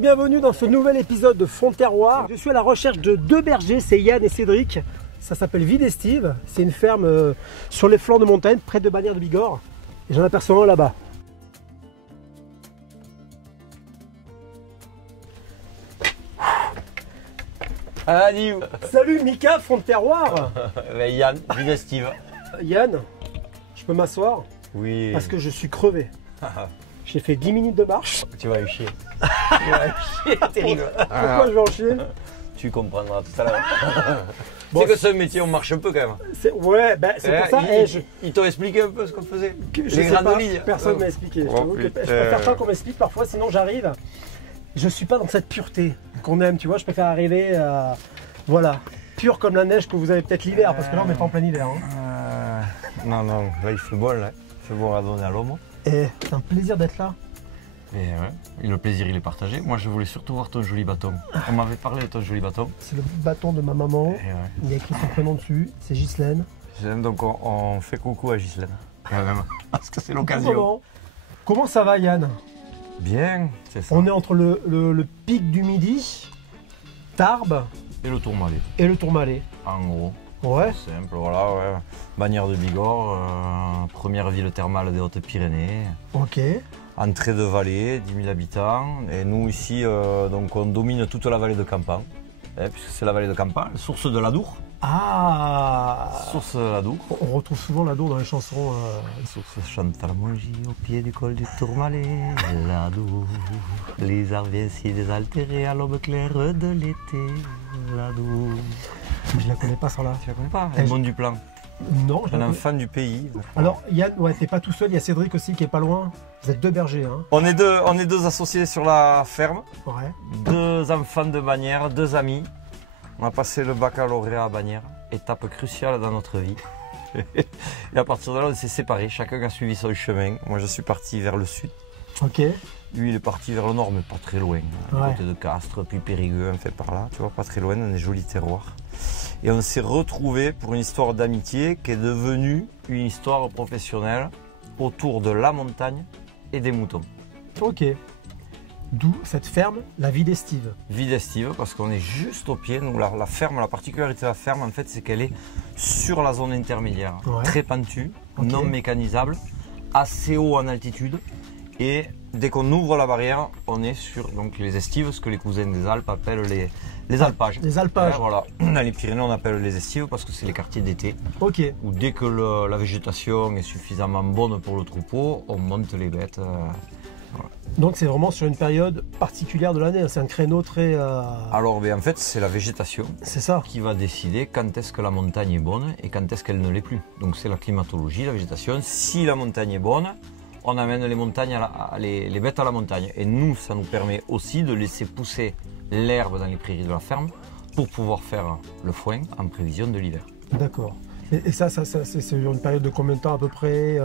Bienvenue dans ce nouvel épisode de Fond de Terroir. Je suis à la recherche de deux bergers, c'est Yann et Cédric. Ça s'appelle Vie d'Estive. C'est une ferme sur les flancs de montagne, près de Bagnères de Bigorre. Et j'en aperçois un là-bas. Adieu. Salut Mika, Fond de Terroir. Yann, Vie d'Estive. Yann, je peux m'asseoir? Oui. Parce que je suis crevé. J'ai fait 10 minutes de marche. Tu vas y chier. Tu vas y chier, terrible. Pourquoi je vais en chier? Tu comprendras tout à l'heure. Bon, c'est que ce métier, on marche un peu quand même. Ouais, ben, c'est pour ça. Ils t'ont expliqué un peu ce qu'on faisait? Je Les sais grandes pas, lignes. personne m'a expliqué. Je préfère pas qu'on m'explique parfois, sinon j'arrive. Je suis pas dans cette pureté qu'on aime, tu vois. Je préfère arriver, voilà, pur comme la neige que vous avez peut-être l'hiver, parce que là on n'est pas en plein hiver. Hein. Non, là il fait bon, là. Il fait bon à donner à l'homme. Et c'est un plaisir d'être là. Et ouais, le plaisir il est partagé. Moi je voulais surtout voir ton joli bâton. On m'avait parlé de ton joli bâton. C'est le bâton de ma maman. Et ouais. Il y a écrit son prénom dessus, c'est Ghislaine. J'aime donc on fait coucou à Ghislaine. Quand même. Parce que c'est l'occasion. Comment ça va Yann? Bien, c'est ça. On est entre le pic du Midi, Tarbes Et le Tourmalet. et le Tourmalet. En gros. Ouais. Simple, voilà, ouais. Bagnères de Bigorre, première ville thermale des Hautes-Pyrénées. Ok. Entrée de vallée, 10 000 habitants. Et nous ici, donc on domine toute la vallée de Campan, puisque c'est la vallée de Campan, source de l'Adour. Ah. Source de l'Adour. On retrouve souvent l'Adour dans les chansons. Source Chantal Mongy au pied du col du Tourmalet, l'Adour. Les arbres ainsi désaltérés à l'aube claire de l'été, l'Adour. Je la connais pas sans là. Tu la connais pas? Le monde du plan. Non, je Un la connais. enfant du pays. Alors Yann, ouais, t'es pas tout seul, il y a Cédric aussi qui est pas loin. Vous êtes deux bergers, hein. On est deux associés sur la ferme, Ouais. deux enfants de Bagnères, deux amis. On a passé le baccalauréat à Bagnères, étape cruciale dans notre vie. Et à partir de là, on s'est séparés, chacun a suivi son chemin. Moi, je suis parti vers le sud. Ok. Lui, il est parti vers le nord, mais pas très loin. Ouais. À côté de Castres, puis Périgueux, on fait par là. Tu vois, pas très loin, on est joli terroir. Et on s'est retrouvés pour une histoire d'amitié qui est devenue une histoire professionnelle autour de la montagne et des moutons. Ok. D'où cette ferme, la Vie d'Estive. Vie d'Estive, parce qu'on est juste au pied. Nous, la ferme, la particularité de la ferme, en fait, c'est qu'elle est sur la zone intermédiaire, Ouais. très pentue, Ok. non mécanisable, assez haut en altitude. Et dès qu'on ouvre la barrière, on est sur donc, les estives, ce que les cousins des Alpes appellent les alpages. Les alpages. Voilà. Dans les Pyrénées, on appelle les estives parce que c'est les quartiers d'été, Ok. où dès que la végétation est suffisamment bonne pour le troupeau, on monte les bêtes. Donc c'est vraiment sur une période particulière de l'année. C'est un créneau très. Alors, en fait, c'est la végétation C'est ça. qui va décider quand est-ce que la montagne est bonne et quand est-ce qu'elle ne l'est plus. Donc c'est la climatologie, la végétation. Si la montagne est bonne, on amène les montagnes les bêtes à la montagne. Et nous, ça nous permet aussi de laisser pousser l'herbe dans les prairies de la ferme pour pouvoir faire le foin en prévision de l'hiver. D'accord. Et ça c'est sur une période de combien de temps à peu près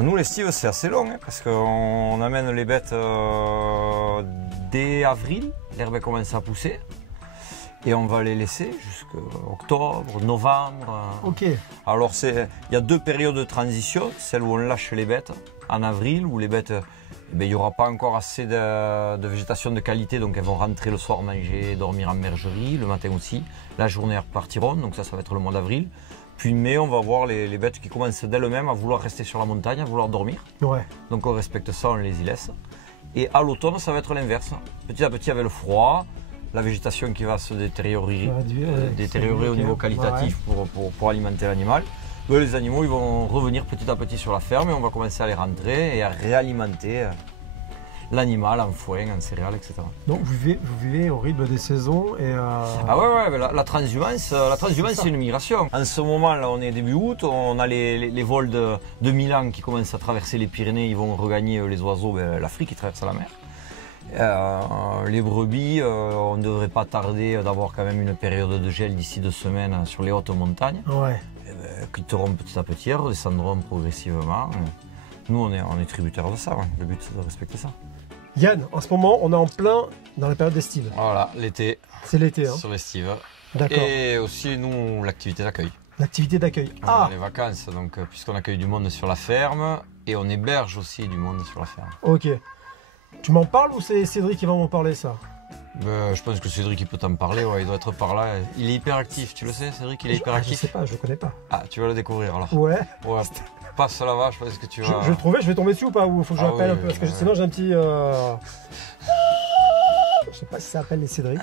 Nous, l'estive, c'est assez long, parce qu'on amène les bêtes dès avril, l'herbe commence à pousser. Et on va les laisser jusqu'à octobre, novembre. Ok. Alors il y a deux périodes de transition, celle où on lâche les bêtes en avril, où les bêtes, il n'y aura pas encore assez de végétation de qualité, donc elles vont rentrer le soir manger, dormir en bergerie, le matin aussi. La journée elles repartiront, donc ça va être le mois d'avril. Puis mai, on va voir les bêtes qui commencent d'elles-mêmes à vouloir rester sur la montagne, à vouloir dormir. Ouais. Donc on respecte ça, on les y laisse. Et à l'automne, ça va être l'inverse. Petit à petit, avec le froid, la végétation qui va se détériorer, au niveau qualitatif pour alimenter l'animal. Les animaux ils vont revenir petit à petit sur la ferme et on va commencer à les rentrer et à réalimenter l'animal en foin, en céréales, etc. Donc vous vivez au rythme des saisons et. Ah ouais, mais la transhumance, c'est une migration. En ce moment, là, on est début août, on a les vols de Milan qui commencent à traverser les Pyrénées, ils vont regagner les oiseaux, l'Afrique, ils traversent la mer. Les brebis, on ne devrait pas tarder d'avoir quand même une période de gel d'ici 2 semaines sur les hautes montagnes. Ouais. Quitteront petit à petit, redescendront progressivement. Nous, on est tributaires de ça. Ouais. Le but, c'est de respecter ça. Yann, en ce moment, on est en plein dans la période d'estive. Voilà, l'été. C'est l'été, hein. Sur l'estive. D'accord. Et aussi, nous, l'activité d'accueil. L'activité d'accueil. Ah. Les vacances, donc, puisqu'on accueille du monde sur la ferme et on héberge aussi du monde sur la ferme. Ok. Tu m'en parles ou c'est Cédric qui va m'en parler ça? Je pense que Cédric il peut t'en parler, ouais, il doit être par là. Il est hyper actif, tu le sais Cédric, il est hyper actif. Je sais pas, je le connais pas. Ah, tu vas le découvrir alors. Ouais. Ouais, passe là-bas, je pense que tu vas... Je vais le trouver, je vais tomber dessus ou pas? Ou faut que je rappelle un peu? Parce que sinon j'ai un petit... Je sais pas si ça appelle les Cédric.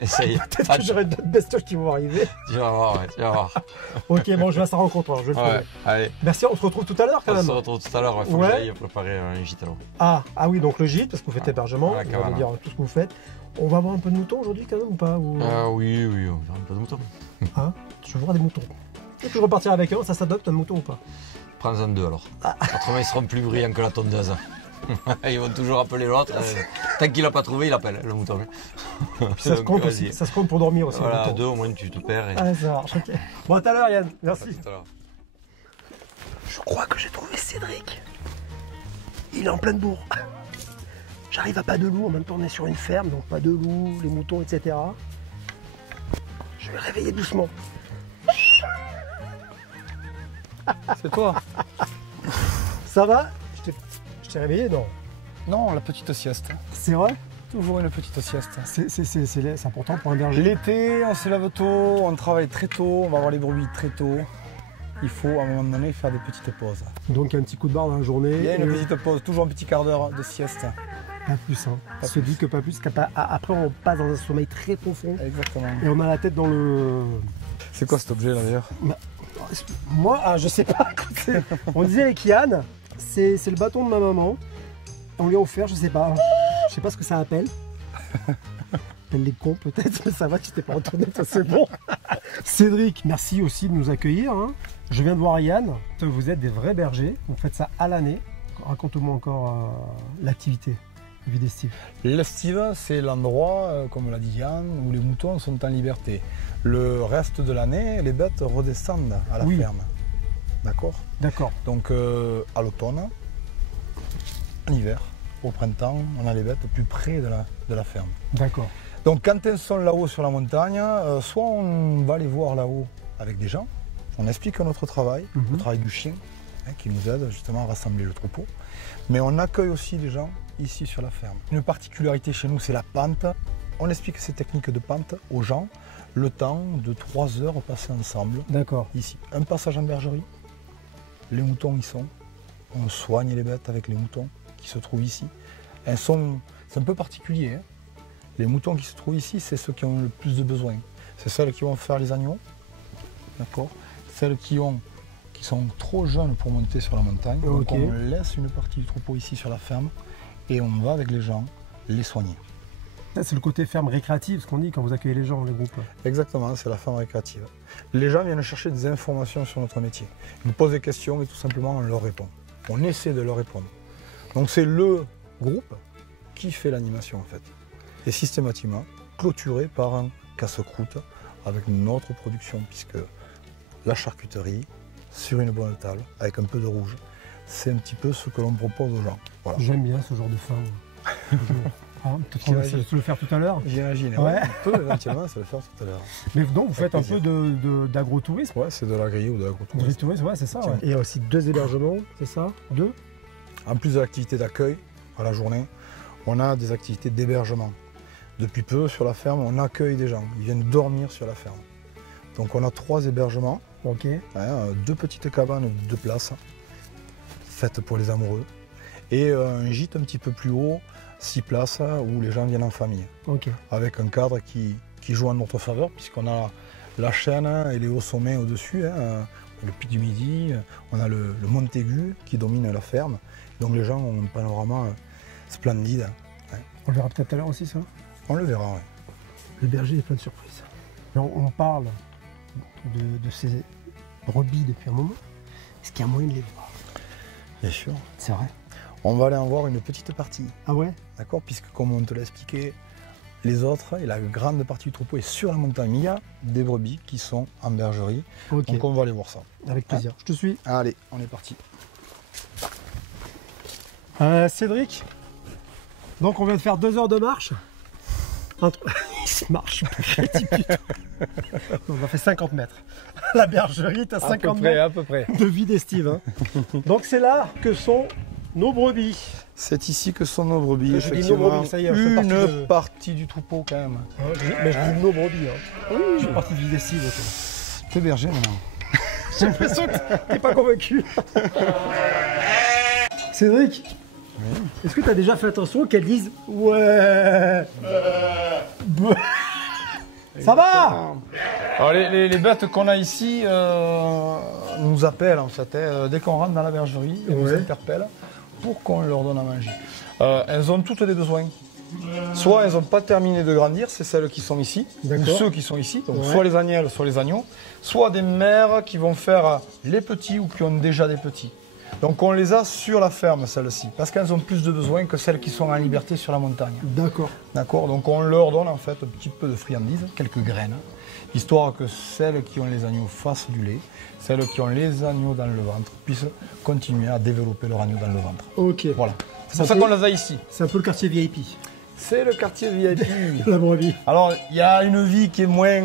Essaye. Peut-être que j'aurai d'autres bestioles qui vont arriver. Tu vas voir, ouais, tu vas voir. Ok, bon, je vais à sa rencontre, alors, je vais le trouver. Allez. Merci, on se retrouve tout à l'heure quand même. On se retrouve tout à l'heure, il faut que j'aille préparer un gîte alors. Ah oui, donc le gîte, parce que vous faites l'hébergement, Ouais, on va dire tout ce que vous faites. On va avoir un peu de moutons aujourd'hui quand même ou pas ou... Oui, on va faire un peu de moutons. Hein? Je veux voir des moutons. Est-ce que je repartirai avec un, ça s'adopte un mouton ou pas? Prends-en 2 alors. Autrement ils seront plus brillants que la tondeuse. Ils vont toujours appeler l'autre. Tant qu'il n'a pas trouvé, il appelle le mouton. Ça se compte aussi, ça se compte pour dormir aussi. Voilà, 2 au moins tu te perds. Et... Ah, ça marche, ok. Bon, à tout à l'heure Yann, merci. Tout à l'heure. Je crois que j'ai trouvé Cédric. Il est en pleine bourre. J'arrive à pas de loup, en même temps on est sur une ferme, donc pas de loup, les moutons, etc. Je vais le réveiller doucement. C'est toi? Ça va? Je t'ai réveillé, non? Non, la petite sieste. C'est vrai? Toujours une petite sieste. C'est important pour un berger. L'été, on se lève tôt, on travaille très tôt, on va avoir les brebis très tôt. Il faut à un moment donné faire des petites pauses. Donc un petit coup de barre dans la journée. Il y a une petite pause, toujours un petit quart d'heure de sieste. Pas plus, hein. On se dit que pas plus, après on passe dans un sommeil très profond. Exactement. Et on a la tête dans le... C'est quoi cet objet là d'ailleurs? Moi, je sais pas. On disait avec Yann, c'est le bâton de ma maman. On lui a offert, je sais pas ce que ça appelle. Appelle les cons peut-être, mais ça va, tu t'es pas retourné, ça c'est bon. Cédric, merci aussi de nous accueillir. Hein. Je viens de voir Yann. Vous êtes des vrais bergers, vous faites ça à l'année. Raconte-moi encore l'activité. Vie d'estive. L'estive, c'est l'endroit, comme l'a dit Yann, où les moutons sont en liberté. Le reste de l'année, les bêtes redescendent à la ferme. D'accord? D'accord. Donc à l'automne, en hiver, au printemps, on a les bêtes plus près de la ferme. D'accord. Donc quand elles sont là-haut sur la montagne, soit on va les voir là-haut avec des gens, on explique notre travail, le travail du chien, qui nous aide justement à rassembler le troupeau. Mais on accueille aussi des gens ici sur la ferme. Une particularité chez nous, c'est la pente. On explique ces techniques de pente aux gens, le temps de 3 heures passées ensemble. D'accord. Ici, un passage en bergerie, les moutons y sont, on soigne les bêtes avec les moutons qui se trouvent ici. C'est un peu particulier. Hein. Les moutons qui se trouvent ici, c'est ceux qui ont le plus de besoins. C'est celles qui vont faire les agneaux, d'accord. Celles qui sont trop jeunes pour monter sur la montagne. Donc on laisse une partie du troupeau ici sur la ferme et on va avec les gens les soigner. C'est le côté ferme récréative, ce qu'on dit quand vous accueillez les gens, les groupes. Exactement, c'est la ferme récréative. Les gens viennent chercher des informations sur notre métier. Ils nous posent des questions et tout simplement on leur répond. On essaie de leur répondre. Donc c'est le groupe qui fait l'animation en fait. Et systématiquement clôturé par un casse-croûte avec notre production, puisque la charcuterie sur une bonne table avec un peu de rouge, c'est un petit peu ce que l'on propose aux gens. Voilà. J'aime bien ce genre de fin. Peut-être qu'on va se le faire tout à l'heure. J'imagine, ouais. On peut éventuellement se le faire tout à l'heure. Mais donc vous faites un peu d'agrotourisme. Ouais, c'est de l'agri ou de l'agrotourisme. Tourisme, ouais, c'est ça. Ouais. Et il y a aussi 2 hébergements, c'est ça? 2? En plus de l'activité d'accueil à la journée, on a des activités d'hébergement. Depuis peu, sur la ferme, on accueille des gens. Ils viennent dormir sur la ferme. Donc on a 3 hébergements. Ok. 2 petites cabanes de 2 places, faites pour les amoureux. Et un gîte un petit peu plus haut, 6 places, où les gens viennent en famille. Ok. Avec un cadre qui joue en notre faveur, puisqu'on a la chaîne et les hauts sommets au-dessus. Le Pic du Midi, on a le Montaigu qui domine la ferme. Donc les gens ont un panorama splendide. On le verra peut-être tout à l'heure aussi, ça? On le verra, oui. Le berger est plein de surprises. On parle de ces brebis depuis un moment. Est-ce qu'il y a moyen de les voir? Bien sûr. C'est vrai. On va aller en voir une petite partie. Ah ouais? D'accord, puisque comme on te l'a expliqué, les autres et la grande partie du troupeau est sur la montagne. Il y a des brebis qui sont en bergerie. Okay. Donc on va aller voir ça. Avec plaisir. Je te suis. Allez, on est parti. Cédric, donc on vient de faire 2 heures de marche. Il se marche. On a fait 50 mètres. La bergerie, tu as 50 mètres à peu près. de vie d'estive. Hein. Donc c'est là que sont nos brebis. C'est ici que sont nos brebis, Je dis nos effectivement. brebis, ça y est, je fais partie Une de- partie du troupeau quand même. Mais je dis nos brebis. Hein. Je suis parti du décide. T'es berger maintenant. J'ai l'impression que t'es pas convaincu. Cédric, est-ce que tu as déjà fait attention qu'elles disent ouais bah. Ça va? Alors les bêtes qu'on a ici nous appellent en fait. Dès qu'on rentre dans la bergerie, elles nous Ouais. interpellent pour qu'on leur donne à manger. Elles ont toutes des besoins. Soit elles n'ont pas terminé de grandir, c'est celles qui sont ici, ou D'accord. ceux qui sont ici, donc Ouais. soit les agnelles, soit les agneaux, soit des mères qui vont faire les petits ou qui ont déjà des petits. Donc on les a sur la ferme celles-ci, parce qu'elles ont plus de besoins que celles qui sont en liberté sur la montagne. D'accord. D'accord. Donc on leur donne en fait un petit peu de friandises, quelques graines, histoire que celles qui ont les agneaux fassent du lait, celles qui ont les agneaux dans le ventre puissent continuer à développer leur agneau dans le ventre. Ok. Voilà. C'est Ça pour ça fait- qu'on les a ici. C'est un peu le quartier VIP. C'est le quartier VIP. La brebis. Alors, il y a une vie qui est moins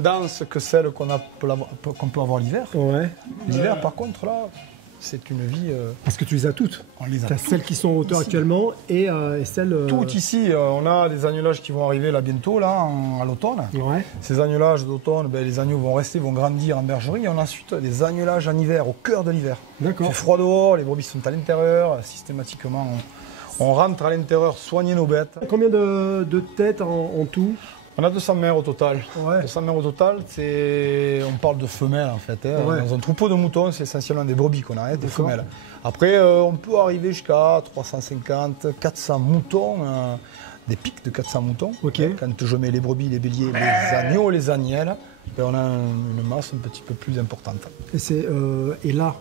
dense que celle qu'on peut avoir l'hiver. Ouais. L'hiver, par contre, là, c'est une vie... Parce que tu les as toutes. on les a Tu as celles qui sont en hauteur actuellement et celles. tout ici. On a des agnelages qui vont arriver là bientôt, là, à l'automne. Ouais. Ces agnelages d'automne, ben, les agneaux vont rester, vont grandir en bergerie. Et on a ensuite des agnelages en hiver, au cœur de l'hiver. Il D'accord. fait froid dehors, les brebis sont à l'intérieur. Systématiquement, on rentre à l'intérieur soigner nos bêtes. Combien de têtes en tout? On a 200 mères au total. Ouais. 200 mères au total, on parle de femelles en fait. Hein. Ouais. Dans un troupeau de moutons, c'est essentiellement des brebis qu'on a, hein, des D'accord. femelles. Après, on peut arriver jusqu'à 350, 400 moutons, des pics de 400 moutons. Ok. Quand je mets les brebis, les béliers, les agneaux, les agnelles, ben, on a une masse un petit peu plus importante. Et là,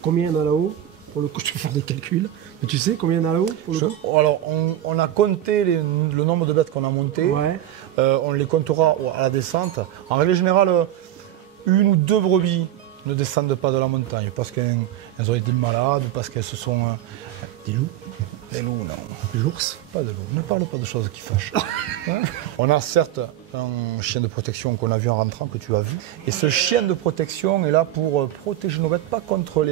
combien il y en a là-haut? Pour le coup, je vais faire des calculs. Mais tu sais combien il y en a là-haut pour le coup? Alors, on a compté le nombre de bêtes qu'on a montées. Ouais. On les comptera à la descente. En règle générale, une ou deux brebis ne descendent pas de la montagne parce qu'elles ont été malades, parce qu'elles se sont... Des loups? Des loups, non. Des ours? Pas de loups. Ne parle pas de choses qui fâchent. Hein? On a certes un chien de protection qu'on a vu en rentrant, que tu as vu. Et ce chien de protection est là pour protéger nos bêtes, pas contre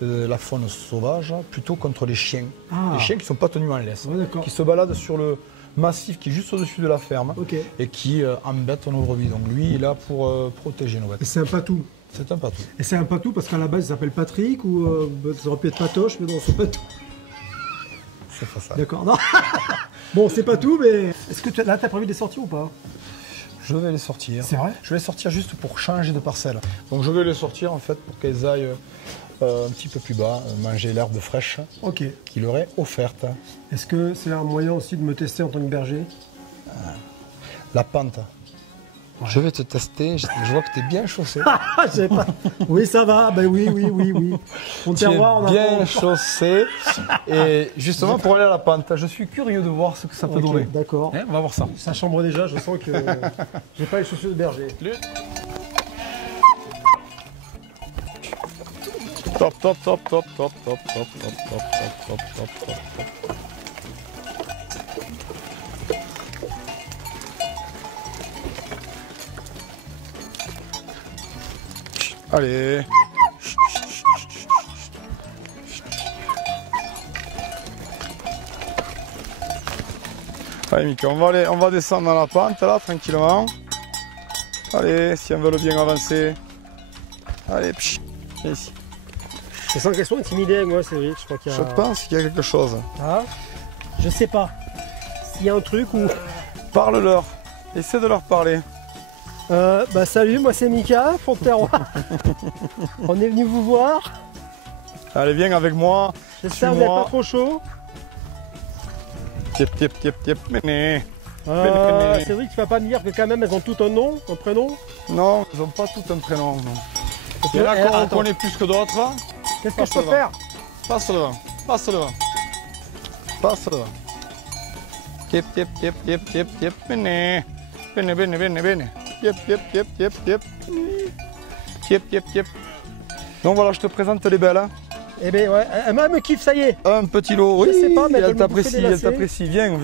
la faune sauvage, plutôt contre les chiens. Ah. Les chiens qui ne sont pas tenus en laisse, Ouais, d'accord. qui se baladent sur le massif qui est juste au-dessus de la ferme Ok. et qui embêtent nos brebis. Donc lui, il est là pour protéger nos Et bêtes. c'est un patou. C'est un patou. Et c'est un patou parce qu'à la base il s'appelle Patrick ou ça aurait pu être Patoche, mais non, c'est patou. C'est pas ça. D'accord, non. Bon, c'est patou, mais. Est-ce que là t'as prévu des sorties ou pas? Je vais les sortir. C'est vrai? Je vais les sortir juste pour changer de parcelle. Donc je vais les sortir en fait pour qu'elles aillent un petit peu plus bas, manger l'herbe fraîche Ok. qui leur est offerte. Est-ce que c'est un moyen aussi de me tester en tant que berger? La pente. Je vais te tester, je vois que tu es bien chaussé. Ah, je savais pas. Oui, ça va. Ben oui. Mon Tu es terroir, on a bien chaussé. Et justement pour aller à la pente, je suis curieux de voir ce que ça peut Ok, donner. d'accord. Hein, on va voir ça. Ça chambre déjà, je sens que j'ai pas les chaussures de berger. Top, top, top, top, top, top, top, top, top, top, top, top, top. Allez. Allez Mika, on va descendre dans la pente là, tranquillement. Allez, si on veut le bien avancer. Allez, viens ici. Je sens qu'elles sont intimidées avec moi, Cédric. Je crois qu'il y a. Je pense qu'il y a quelque chose. Ah, je sais pas. S'il y a un truc où. Parle-leur. Essaie de leur parler. Bah salut, moi c'est Mika, Fond de Terroir. On est venu vous voir. Allez, viens avec moi. J'espère que vous n'êtes Suis-moi. pas trop chaud. Tiep, tiep, tiep, tiep, méné. Cédric, tu vas pas me dire que quand même elles ont tout un nom, un prénom? Non, ils n'ont pas tout un prénom. Non. Il y en a qu'on Attends. connaît plus que d'autres. Qu'est-ce que je peux Passe-le. faire? Passe devant. Passe devant. Passe devant. Tiep, tiep, tiep, tiep, tiep, tiep, méné. Bene, bene, bene, bene. Tiep, tiep, tiep, tiep, tiep. Tiep, tiep, tiep. Donc voilà, je te présente les belles. Hein. Eh ben ouais, elle me kiffe, ça y est. Un petit lot, oui, Je sais pas, mais elle elle me t'apprécie, bouffer des elle lacets. t'apprécie. Viens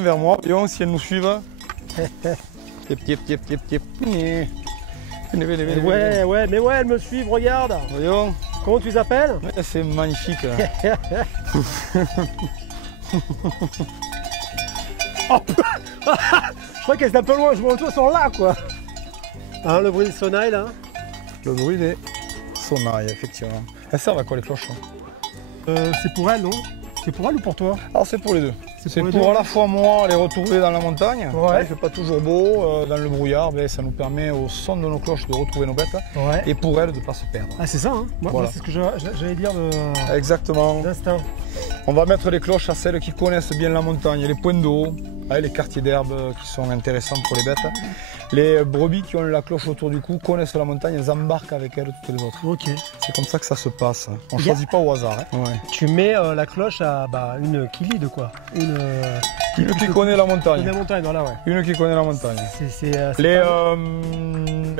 vers moi. Voyons si elles nous suivent. Tiep, tiep, tiep, tiep, tiep. Venez, venez, venez, venez. Ouais, mais ouais, elles me suivent, regarde. Voyons. Comment tu les appelles? Ouais, c'est magnifique. Oh, je crois qu'elles sont un peu loin, je vois autour, elles sont là quoi. Hein, le bruit des sonnailles là. Le bruit des sonnailles, effectivement. Elles servent à quoi les cloches? C'est pour elles, non? C'est pour elles ou pour toi? Alors c'est pour les deux. C'est les pour deux. à la fois moi les retrouver dans la montagne. Ouais. Il fait pas toujours beau, dans le brouillard, ben, ça nous permet au son de nos cloches de retrouver nos bêtes. Ouais. Et pour elles de ne pas se perdre. Ah c'est ça, hein. Moi, Voilà. c'est ce que j'allais dire Exactement. d'instinct. On va mettre les cloches à celles qui connaissent bien la montagne, les points d'eau, les quartiers d'herbe qui sont intéressants pour les bêtes. Les brebis qui ont la cloche autour du cou connaissent la montagne, elles embarquent avec elles toutes les autres. Ok. C'est comme ça que ça se passe. On ne Yeah. choisit pas au hasard. Hein. Ouais. Tu mets la cloche à une qui lead quoi. Une Une qui connaît la montagne. la montagne, voilà ouais. Une qui connaît la montagne. C'est Les, pas-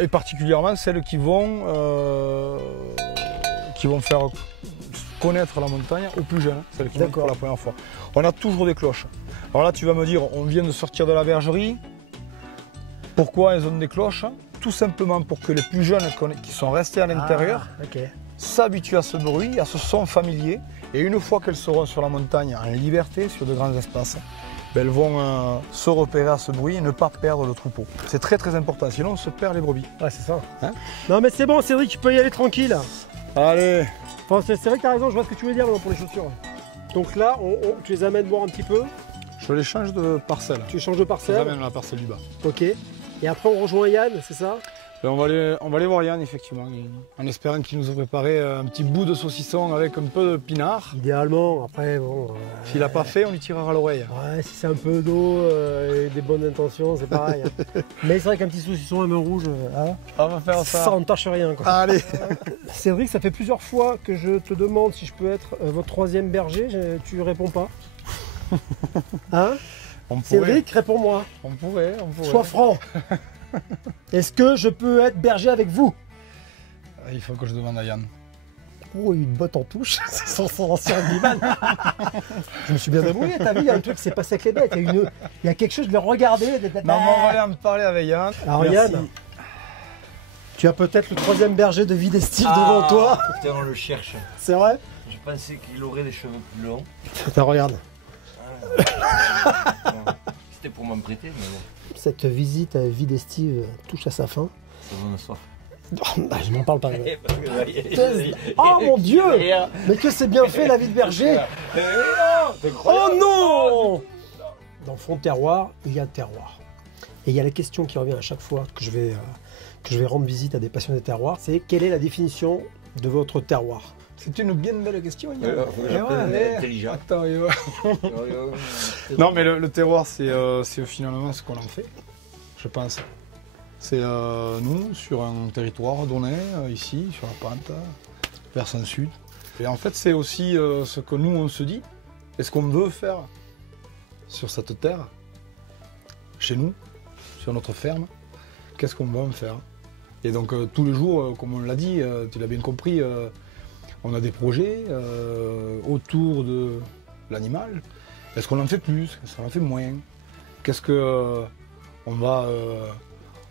et particulièrement celles qui vont faire connaître la montagne aux plus jeunes, celles qui vont D'accord. pour la première fois. On a toujours des cloches. Alors là, tu vas me dire, on vient de sortir de la bergerie. Pourquoi elles ont des cloches? Tout simplement pour que les plus jeunes qui sont restés à l'intérieur Ah, ok. s'habituent à ce bruit, à ce son familier. Et une fois qu'elles seront sur la montagne en liberté, sur de grands espaces, ben elles vont se repérer à ce bruit et ne pas perdre le troupeau. C'est très très important, sinon on se perd les brebis. Ouais, c'est ça. Hein? Non mais c'est bon Cédric, tu peux y aller tranquille. Allez, Enfin, c'est vrai que t'as raison, je vois ce que tu veux dire maintenant pour les chaussures. Donc là, tu les amènes boire un petit peu, je les change de parcelle. tu changes de Je les parcelle. amène à la parcelle du bas. Ok. Et après on rejoint Yann, c'est ça? Ben, on va aller voir Yann, effectivement, en espérant qu'il nous a préparé un petit bout de saucisson avec un peu de pinard. Idéalement, après bon. S'il n'a pas fait, on lui tirera l'oreille. Ouais, si c'est un peu d'eau et des bonnes intentions, c'est pareil. Hein. Mais c'est vrai qu'un petit saucisson à main rouge, hein, On va faire ça entache rien quoi. Allez. Cédric, ça fait plusieurs fois que je te demande si je peux être votre troisième berger, tu réponds pas. Hein? On pourrait. Cédric, réponds-moi. On pourrait. Sois franc. Est-ce que je peux être berger avec vous? Il faut que je demande à Yann. Oh, une botte en touche, c'est son ancien rugbyman. Je me suis bien débrouillé, t'as vu, il y a un truc qui s'est passé avec les bêtes. Il y a quelque chose, je l'ai regardé. Non, mais on va aller en parler avec Yann. Alors Merci. Yann, tu as peut-être le troisième berger de vie d'Estive devant toi. Putain, on le cherche. C'est vrai? Je pensais qu'il aurait des cheveux plus longs. Attends, regarde. C'était pour m'en prêter, mais bon, Cette visite à vie d'Estive touche à sa fin. ça donne soif. Bah, je m'en parle pas. Parce que là, il- Oh mon Dieu! Et, Mais que c'est bien fait la vie de berger! c'est Oh incroyable. non! Dans le fond de terroir, il y a terroir. Et il y a la question qui revient à chaque fois que je vais rendre visite à des passionnés de terroir, c'est quelle est la définition de votre terroir? C'est une bien belle question, Yann. Faut que j'appelle intelligent. Attends, non, mais le terroir, c'est finalement ce qu'on en fait, je pense. C'est nous, sur un territoire donné, ici, sur la pente, versant sud. Et en fait, c'est aussi ce que nous, on se dit, et ce qu'on veut faire sur cette terre, chez nous, sur notre ferme, qu'est-ce qu'on va en faire. Et donc, tous les jours, comme on l'a dit, tu l'as bien compris, on a des projets autour de l'animal. Est-ce qu'on en fait plus? Est-ce qu'on en fait moins? Qu'est-ce que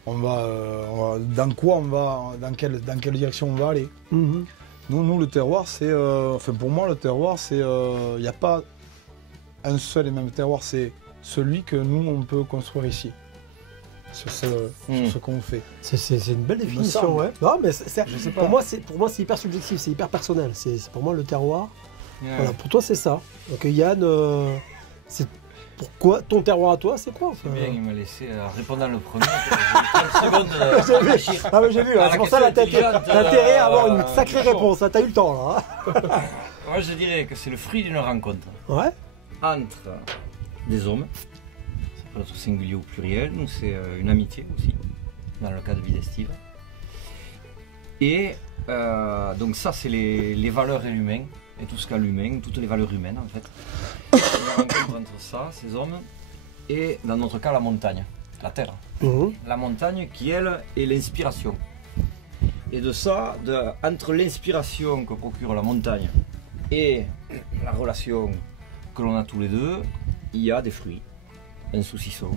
dans quoi on va, dans quelle direction on va aller? Nous, le terroir, c'est, enfin pour moi, le terroir, c'est, il n'y a pas un seul et même terroir, c'est celui que nous on peut construire ici, sur ce qu'on fait. C'est une belle me définition, semble. ouais. Non, mais Je sais pas. pour moi, c'est hyper subjectif, c'est hyper personnel. C'est pour moi le terroir. Voilà, pour toi, c'est ça. Donc Yann, c'est pourquoi ton terroir à toi, c'est quoi enfin Bien, il m'a laissé répondre dans le premier. J'ai eu 30 secondes de J'ai vu. réfléchir. Ah, mais j'ai vu, hein, Ah, c'est la pour ça la tête. question T'as intelligente, intérêt à avoir une sacrée chaud. réponse. Hein. T'as eu le temps là. Moi, je dirais que c'est le fruit d'une rencontre Hein. Ouais. entre des hommes. Ça peut être singulier ou pluriel. Nous, c'est une amitié aussi, dans le cas de vie d'Estive. Et donc ça, c'est les valeurs et l'humain, et tout ce qu'a l'humain, toutes les valeurs humaines en fait. Une rencontre entre ça, ces hommes, et dans notre cas, la montagne, la terre. La montagne qui, elle, est l'inspiration. Et de ça, entre l'inspiration que procure la montagne et la relation que l'on a tous les deux, il y a des fruits, un saucisson,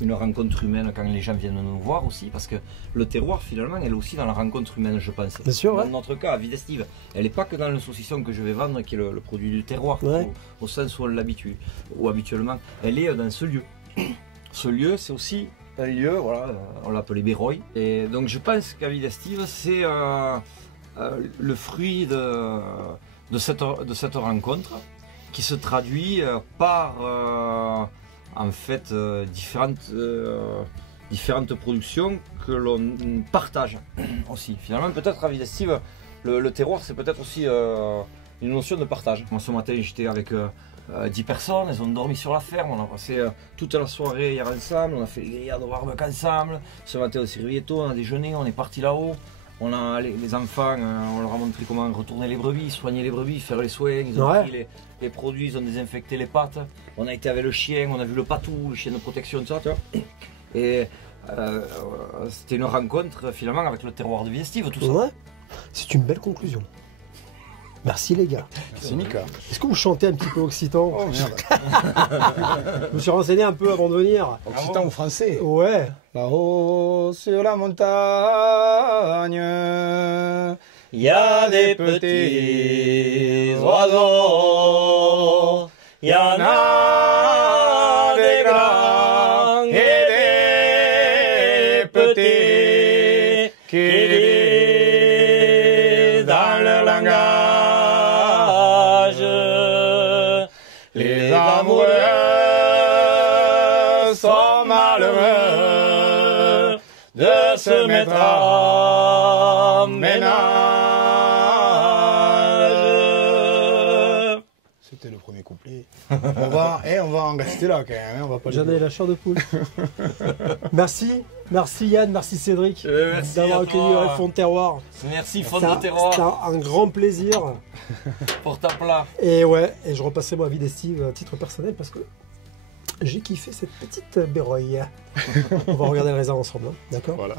une rencontre humaine quand les gens viennent nous voir aussi, parce que le terroir finalement elle est aussi dans la rencontre humaine, je pense. Bien sûr, ouais. Dans notre cas, à Vie d'Estive, elle n'est pas que dans le saucisson que je vais vendre qui est le produit du terroir, Ouais. au sens où on l'habitue, ou habituellement, elle est dans ce lieu. Ce lieu, c'est aussi un lieu, voilà, on l'appelait Béroy. Et donc je pense qu'à Vie d'Estive, c'est le fruit de cette rencontre qui se traduit par en fait différentes productions que l'on partage aussi. Finalement, peut-être à Vie d'Estive, le terroir, c'est peut-être aussi une notion de partage. Moi, ce matin, j'étais avec 10 personnes, elles ont dormi sur la ferme, on a passé toute la soirée hier ensemble, on a fait les grillades de barbecue ensemble. Ce matin, on s'est réveillé tôt, on a déjeuné, on est parti là-haut. On a les enfants, on leur a montré comment retourner les brebis, soigner les brebis, faire les soins. Ils ont pris les produits, ils ont désinfecté les pattes. On a été avec le chien, on a vu le patou, le chien de protection, tout ça, tu vois. Et c'était une rencontre finalement avec le terroir de Vie d'Estive, tout ça. Ouais. C'est une belle conclusion. Merci les gars. C'est Nika. Est-ce que vous chantez un petit peu occitan? Oh merde. Je me suis renseigné un peu avant de venir. Occitan ou français? Ouais. Là-haut sur la montagne, Il y a des petits oiseaux, il y en a des grands et des petits qui disent dans leur langage les amoureux sont malheureux de se mettre en ménage. C'était le premier couplet. on va en rester là quand même. On va pas. J'en ai la chair de poule. Merci Yann, merci Cédric Merci d'avoir à accueilli toi. le Fond de Terroir. Merci Fond C'était de Terroir c'était un grand plaisir. pour ta plat. Et ouais, et je repasserai moi Vie d'Estive à titre personnel parce que j'ai kiffé cette petite béroille. On va regarder le raisin ensemble, hein, d'accord? Voilà.